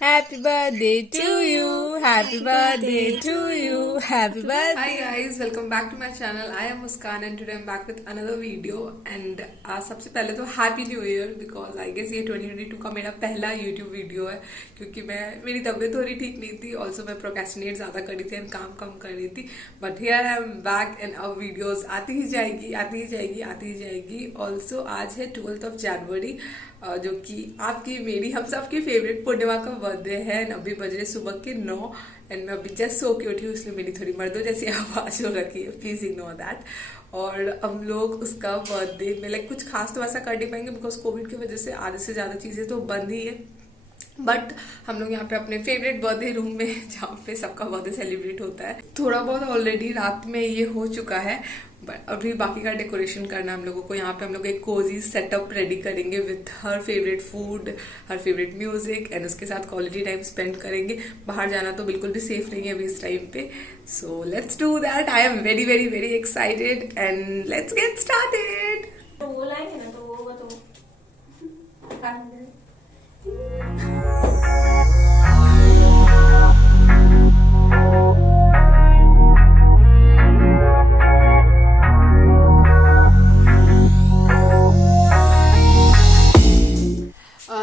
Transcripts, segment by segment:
Happy birthday to you. Happy birthday to you. Happy birthday. Hi guys, welcome back to my channel. I am Muskan and today I'm back with another video. And सबसे पहले तो Happy New Year because I guess ये 2022 का मेरा पहला YouTube video है क्योंकि मेरी तबीयत थोड़ी ठीक नहीं थी. Also मैं procrastinate ज़्यादा कर रही थी and काम कम कर रही थी. But here I am back and अब videos आती ही जाएगी. Also आज है 12th of January जो कि आपकी मेरी हम सब की फेवरेट पूर्णिमा का बर्थडे है. अभी बज रहे सुबह के 9 एंड मैं अभी जस्ट सो के उठी हूँ, इसलिए मेरी थोड़ी मर्दों जैसी आवाज हो रखी है, प्लीज इग्नोर दैट. और हम लोग उसका बर्थडे में लाइक कुछ खास तो ऐसा कर नहीं पाएंगे बिकॉज कोविड की वजह से आधे से ज्यादा चीजें तो बंद ही है. बट हम लोग यहाँ पे अपने फेवरेट बर्थडे रूम में जहाँ पे सबका बर्थडे सेलिब्रेट होता है, थोड़ा बहुत ऑलरेडी रात में ये हो चुका है. बट अभी बाकी का डेकोरेशन करना हम लोगों को. यहाँ पे हम लोग एक कोजी सेटअप रेडी करेंगे with her favourite food, her favourite music and उसके साथ क्वालिटी टाइम स्पेंड करेंगे. बाहर जाना तो बिल्कुल भी सेफ नहीं है अभी इस टाइम पे. So let's do that. I am very very very excited and let's get started. वो लाएंगे ना तो वो होगा तो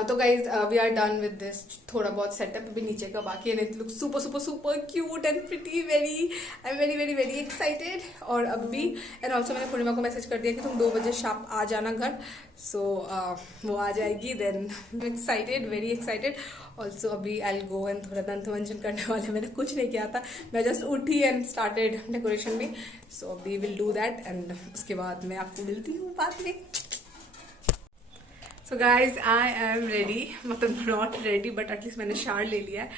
तो guys we are done with this. थोड़ा बहुत सेटअप अभी नीचे का बाकी है. It look super super super cute and pretty. I am very very very excited. और अभी एंड ऑल्सो मैंने पूर्णिमा को मैसेज कर दिया कि तुम 2 बजे शाम आ जाना घर. सो वो आ जाएगी. Then excited, very excited. Also अभी आई गो एंड थोड़ा दंत मंजन करने वाले. मैंने कुछ नहीं किया था, मैं जस्ट उठी एंड स्टार्टेड डेकोरेशन में. सो अभी विल डू दैट एंड उसके बाद मैं आपको मिलती हूँ बाद में. So guys, I am ready. मतलब not ready, but at least मैंने शावर ले लिया है.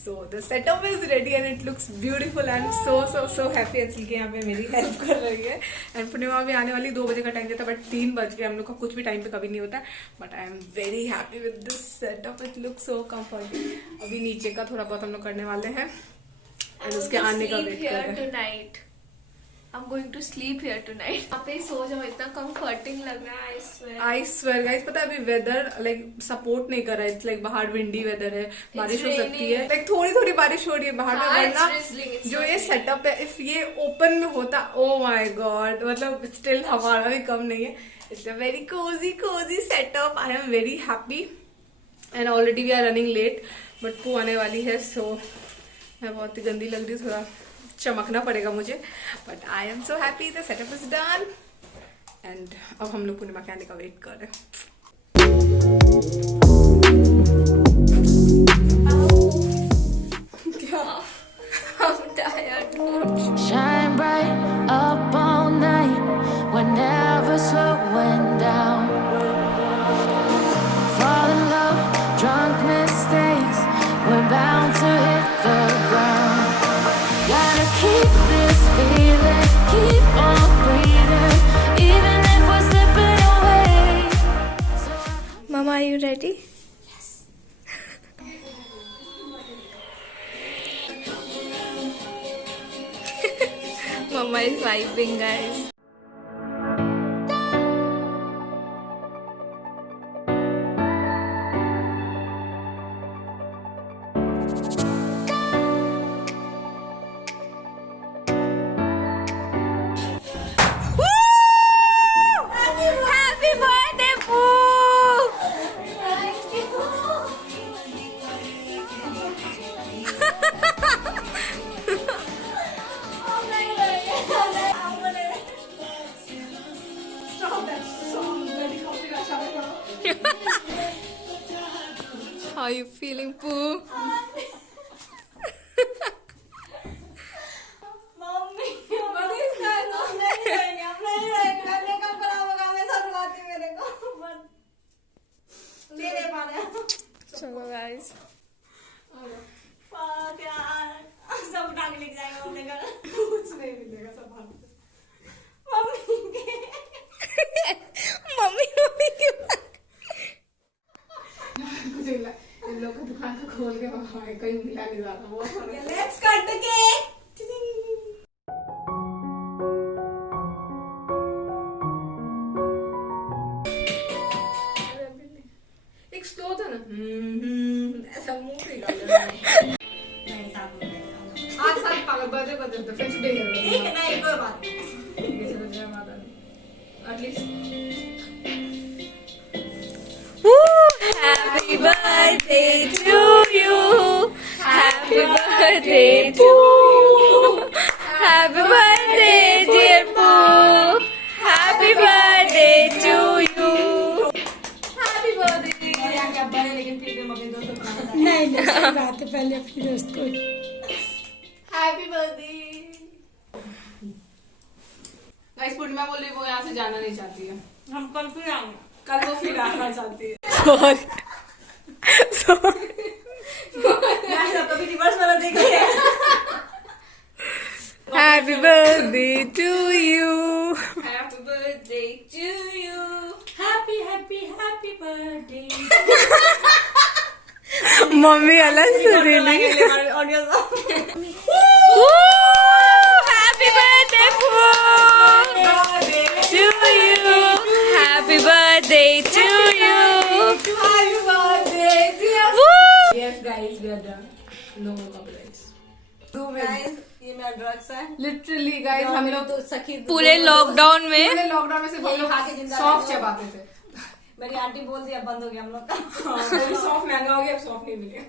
So the setup is ready and it looks beautiful. I'm so happy. Anshul के यहाँ पे मेरी हेल्प कर रही है. And पूर्णिमा भी आने वाली. 2 बजे का टाइम देता बट 3 बज गए. हम लोग का कुछ भी टाइम पे कभी नहीं होता. But I am very happy with this setup. It looks so comforting. अभी नीचे का थोड़ा बहुत हम लोग करने वाले हैं and उसके आने का वेट कर रहे हैं. I'm going to sleep here tonight. यहाँ पे सो जाओ, इतना comforting लग रहा है. I swear guys, पता है अभी वेदर लाइक सपोर्ट नहीं कर रहा है. इट्स लाइक बाहर विंडी वेदर है, बारिश हो सकती है. लाइक थोड़ी बारिश हो रही है बाहर में. वरना जो ये सेटअप है, इफ ये ओपन में होता, ओ माय गॉड, मतलब स्टिल हमारा भी कम नहीं है. It's a very cozy setup. I am very happy and already we are running late. But Pooh आने वाली है. सो मैं बहुत ही गंदी लग रही हूँ, थोड़ा चमकना पड़ेगा मुझे. But I am so happy. The setup is done and अब हम लोग पूर्णिमा के आने का वेट कर रहे हैं. क्या I'm tired. Shine bright up all night. We're never slowing down. Fall in love, drunk mistakes. We're bound to hit the ground. Gotta keep this feeling, keep on breathing, even if we're slipping away. Mama, are you ready? Mama is vibing, guys. Happy birthday, Pooh! How are you feeling, Pooh? चलो guys. सब उठा के लेके जाएंगे अपने घर. कुछ नहीं मिलेगा, सब मम्मी की मुझे इन लोग का दुकान खोल के कहीं मिला नहीं जाता. बहुत लेट्स कट द केक. एक स्लो था ना. ऐसा मुंह पे निकाल नहीं साथ में आज साथ पागल बर्थडे बर्थडे तो फ्रेंड्स डे कर ठीक है नहीं कोई बात नहीं ये चलो जय माता दी at least Happy birthday to you. Happy birthday to you. Happy birthday, dear Pooh. Happy birthday to you. Happy birthday और यहाँ क्या बड़े लेकिन फिर भी मम्मी दोस्तों को खाना नहीं नहीं सही बात है, पहले अपनी दोस्त को हैप्पी बर्थडे। गाइस पूर्णिमा बोल रही है वो यहाँ से जाना नहीं चाहती है हम कल फिर आएंगे कल वो फिर आना चाहती है कभी रिवर्स वाला देखिए Happy birthday to you. Happy birthday to you. Happy happy happy birthday mummy अलग से दे ली. Happy birthday, Pooh. To you. Happy birthday to you. Happy birthday Woo! Yes guys we are done no more copyrights guys ये मेरा drugs है literally guys हम लोग तो सखी पूरे लॉकडाउन में पूरे लॉकडाउन में सिर्फ हम लोग खा के जिंदा सॉफ्ट रहे हो। चबाते थे मेरी आंटी बोल दी अब बंद हो गया हम लोग का सॉफ्ट महंगा हो गया अब सॉफ्ट नहीं मिलेगा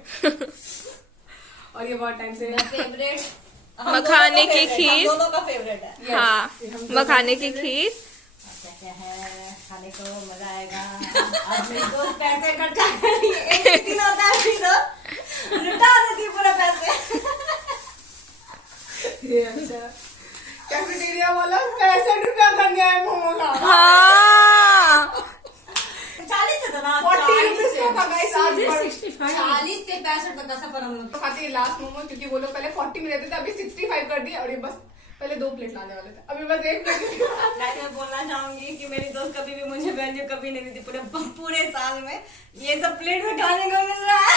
और ये बहुत टाइम से फेवरेट मखाने की खीर. दोनों का फेवरेट है हाँ, मखाने की खीर. क्या क्या है खाने को मजा आएगा आज मेरे दोस्त पैसे इकट्ठा करेंगे एक दिन होता है फिर तो लुटा देती है पूरा पैसे ये अच्छा कैफेटेरिया वाला 65 रुपया बन गया है मोमो का हाँ 40 से तो ना 40 रुपीज का था गाइस आज 40 से 65 तक का सफर हम लोग तो खाते हैं लास्ट मोमो क्योंकि वो लोग पहले 40 में रहते थे अभी 65 कर दिए और ये बस पहले 2 प्लेट लाने वाले थे अभी बस 1 प्लेट गाइस मैं बोलना चाहूंगी कि मेरी दोस्त कभी भी मुझे वैल्यू कभी नहीं दी पूरे साल में ये सब प्लेट में खाने को मिल रहा है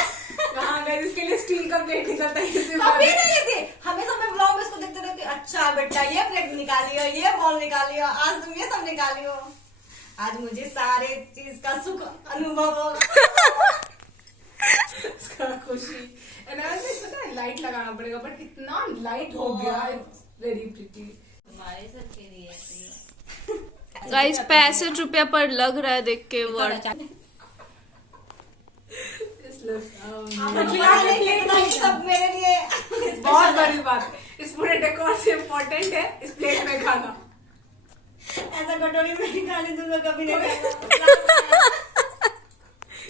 कहाँ गए इसके लिए स्टील का प्लेट निकलता है इसी कभी नहीं थी हमेशा मैं ब्लॉग में इसको देखते रहती अच्छा बेटा ये प्लेट निकालियो ये बॉल निकालियो आज तुम ये सब निकालियो आज मुझे सारे चीज का सुख अनुभव हो इसका खुशी एनालिसिस पता है लाइट लगाना पड़ेगा बट इतना लाइट हो गया वेरी प्रिटी तुम्हारे सबके लिए गाइस 65 रुपया पर लग रहा है देख के वर्ड. सब मेरे लिए बहुत बड़ी बात है इस पूरे डेकोर से इम्पोर्टेंट है इस प्लेट में खाना ऐसा कटोरी में खाने दूंगा कभी नहीं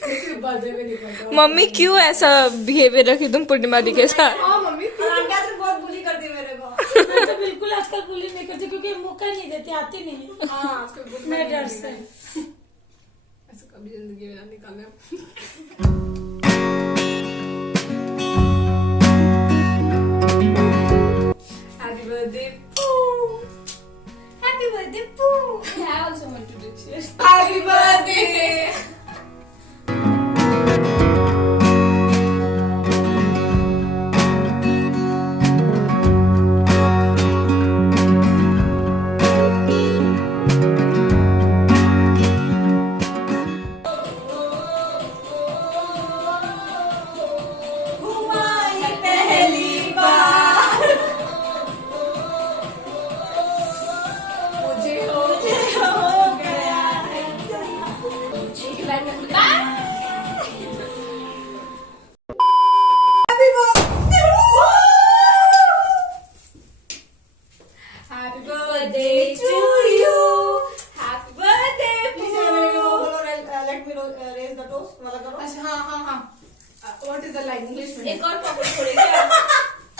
सिर्फ बर्थडे में नहीं करता मम्मी क्यों ऐसा बिहेवियर रखी तुम पूर्णिमा दी के साथ? हाँ मम्मी और हम क्या बहुत बुली करती मेरे को मैं तो बिल्कुल आजकल बुली नहीं करती क्योंकि मौका नहीं देते, आती नहीं है हाँ आजकल बहुत मैं डर से. ऐसा कभी जिंदगी में ना निकालना happy birthday happy birthday Pooh I have also want to do this. Happy birthday पहली बार मुझे हो गया है happy birthday to you happy birthday please let me raise the toast वाला करो अच्छा हाँ हाँ हाँ what is the line English में एक और पकड़ छोड़ेगा।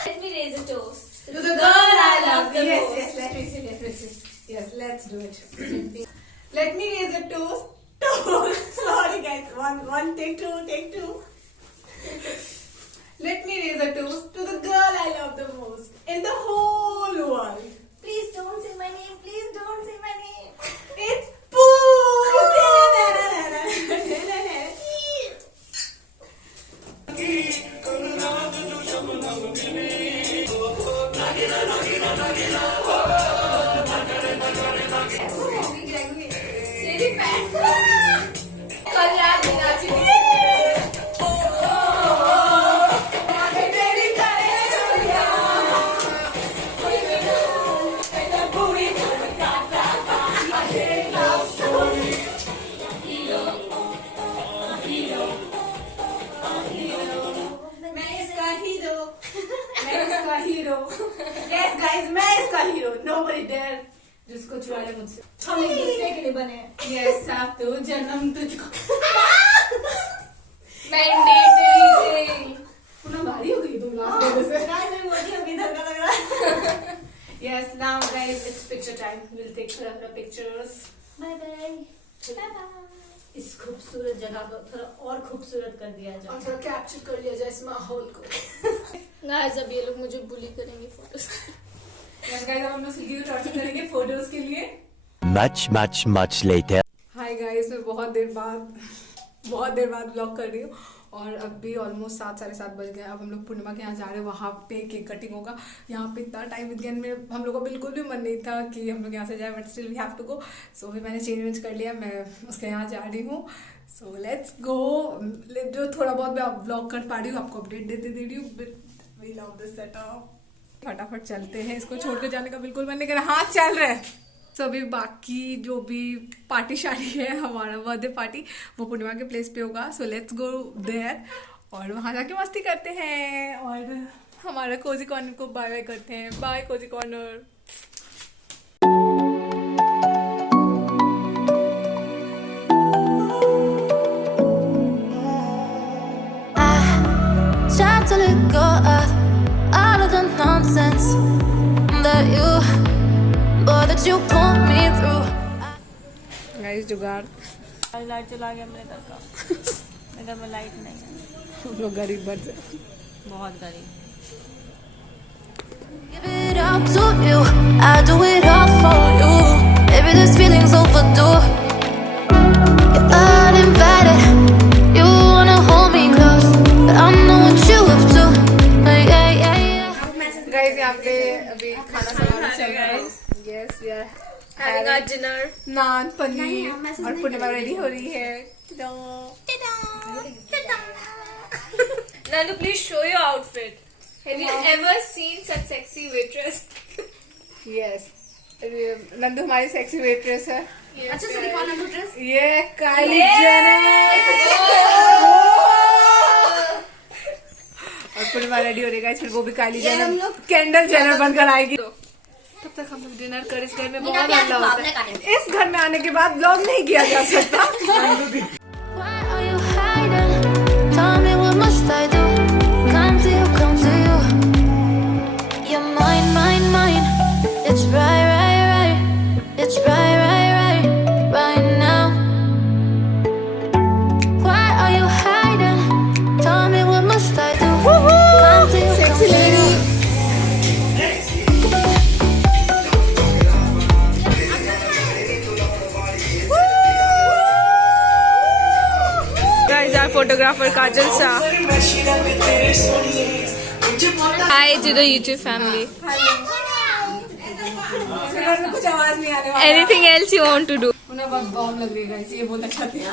Let me raise a toast. To the girl I love the most. Yes, let me see, let me see. Yes, let's do it. Let me raise a toast. sorry guys one take two Let me raise a toast to the girl I love the most in the whole world. please don't say my name please don't say my name It's Pooh! तेरी pant कल रात नाची थी। Hero. Yes guys, मैं इसका hero. Nobody dare जिसको चुरा ले मुझसे। हम एक दूसरे के लिए बने हैं। यस, आप तो जन्म तुझको। मैंडेटरी पुनः भारी हो गई तुम लास्ट डे से। गाइस मैं मोटी हो गई, धक्का लग रहा है। Yes, now guys, it's picture time. We'll take some pictures. Bye bye. इस खूबसूरत जगह को थोड़ा और खूबसूरत कर दिया और जाए। थोड़ा कैप्चर कर लिया जाए इस माहौल को। गाइस अब ये लोग मुझे बुली करेंगे फोटोज। Yes guys, अब हम लोग सिल्की को टॉर्चर करेंगे फोटोज के लिए। Much later. हाय गाइस, मैं बहुत देर बाद ब्लॉग कर रही हूँ और अभी ऑलमोस्ट 7 साढ़े 7 बज गए। अब हम लोग पूर्णिमा के यहाँ जा रहे हैं, वहाँ पे केक कटिंग होगा। यहाँ पे इतना टाइम बीत गया, में हम लोग को बिल्कुल भी मन नहीं था कि हम लोग यहाँ से जाए, but still we have to go. So अभी मैंने चेंज कर लिया, मैं उसके यहाँ जा रही हूँ। So let's go. जो थोड़ा बहुत मैं ब्लॉग कर पा रही हूँ आपको अपडेट दे रही हूँ। We love this setup. फटाफट चलते हैं, इसको छोड़ के जाने का बिल्कुल मन नहीं कर रहा। हाँ चल रहे हैं। तो अभी बाकी जो भी पार्टी शादी है, हमारा बर्थडे पार्टी, वो पूर्णिमा के प्लेस पे होगा। सो लेट्स गो देयर और वहाँ जाके मस्ती करते हैं और हमारा कोजी कॉर्नर को बाय बाय करते हैं। Bye cozy corner. Try to let go of all of the nonsense that you put me through. Guys जुगाड़। लाइट चला गया मेरे घर का। मेरे घर में लाइट नहीं है। हम लोग गरीब बन से बहुत गरीब। Give it up to you, I do it all for you. Maybe this feeling's overdue. You're uninvited, you wanna hold me close, but I know what you have to. Guys यहाँ पे अभी खाना बनाना चल रहा है। Yes we are having our dinner. Naan paneer और Purnima ready हो रही है। Nandu, please show your outfit. Have you ever seen such sexy waitress? Yes, Nandu हमारी सेक्सी वेट्रेस है। अच्छा से दिखाओ ना ड्रेस। ये काइली जेनर। और पूर्णिमा रेडी हो रही है, फिर वो भी काइली जेनर कैंडल जेनर बनकर आएगी। तब तक हम लोग डिनर कर। इस घर में बहुत हल्ला होता है। इस घर में आने के बाद ब्लॉग नहीं किया जा सकता। Why are you hiding? Tell me what must I do? Come to you, come to you. You're mine, mine, mine. It's right, right, right. It's right, right, right, right now. Why are you hiding? Tell me what must I do? Come to you, come to you. Guys, our photographer Kajal Shah. Hi to the YouTube family. कुछ आवाज नहीं आने वाला। Anything else you want to do? उन्हें बस bomb लग रही है, ये बोलना चाहती है।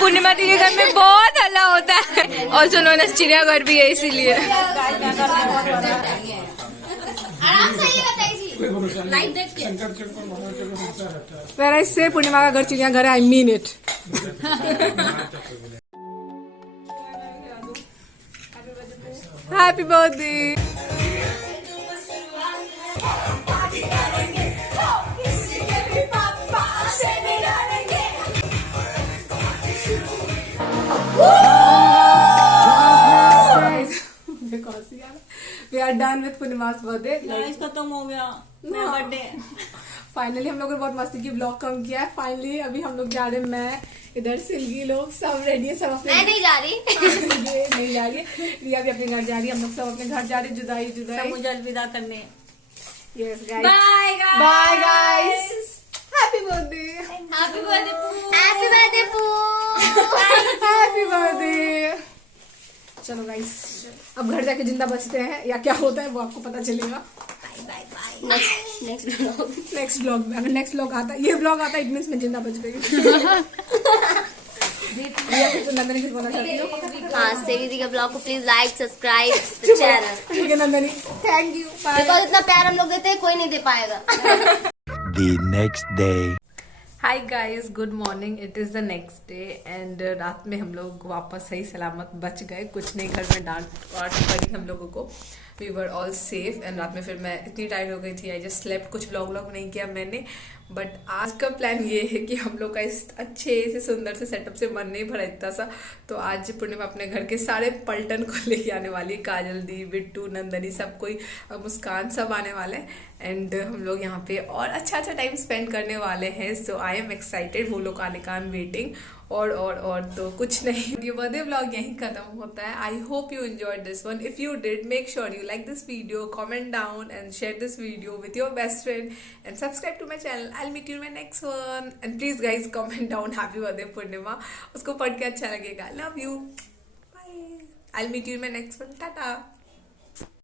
पूर्णिमा दी के घर में बहुत हल्ला होता है और सुनो चिड़ियाघर भी है इसीलिए। मेरा इससे पूर्णिमा का घर चिड़ियाघर है। I mean it. Happy birthday. We are done with पूर्णिमा's birthday. खत्म हो गया मेरा बर्थडे। फाइनली हम लोग ने बहुत मस्ती की, ब्लॉग कम किया है। फाइनली अभी हम लोग जा रहे हैं, मैं इधर सिल्की लोग सब रेडी है, सब अपने मैं नहीं जा रही। ये नहीं जा रही है, रिया भी अपने घर जा रही है, हम लोग सब अपने घर जा रहे हैं। जुदाई जुदाई। मुझे अलविदा करने। Yes guys, bye guys. Bye guys, happy birthday. Happy birthday Pooh. Happy birthday Pooh. Happy birthday. चलो गाइस, अब घर जाके जिंदा बचते हैं या क्या होता है वो आपको पता चलेगा नेक्स्ट ब्लॉग में। अगर नेक्स्ट ब्लॉग आता है, ये ब्लॉग आता है, इट मीन्स मैं जिंदा बच गई। या कुछ नंदनी कुछ बोलना चाहती हो? हाँ, सेवी जी के ब्लॉग को please like subscribe the channel, ठीक है Nandini, thank you, bye. Because इतना प्यार हम लोग देते हैं कोई नहीं दे पाएगा। The next day. Hi guys, good morning. It is the next day and रात में हम लोग वापस सही सलामत बच गए। कुछ नहीं, घर में डांट पड़ी हम लोगों को। We were all safe and रात में फिर मैं इतनी टायर्ड हो गई थी, आई जस्ट स्लेप्ट। कुछ व्लॉग नहीं किया मैंने, बट आज का प्लान ये है कि हम लोग का इस अच्छे से सुंदर से सेटअप से मन नहीं भरा इतना सा, तो आज पूर्णिमा अपने घर के सारे पलटन को लेके आने वाली है। काजल दी, बिट्टू, नंदनी, सब कोई, मुस्कान, सब आने वाले हैं एंड हम लोग यहाँ पे और अच्छा टाइम स्पेंड करने वाले हैं। सो आई एम एक्साइटेड, वो लोग आने का आई एम वेटिंग। और तो कुछ नहीं, ये बर्थडे व्लॉग यहीं खत्म होता है। I hope you enjoyed this one. If you did, make sure you like this video, comment down and share this video with your best friend and subscribe to my channel. I'll meet you in my next one. And please guys comment down happy birthday Purnima. उसको पढ़ के अच्छा लगेगा. Love you. Bye. I'll meet you in my next one. Tata.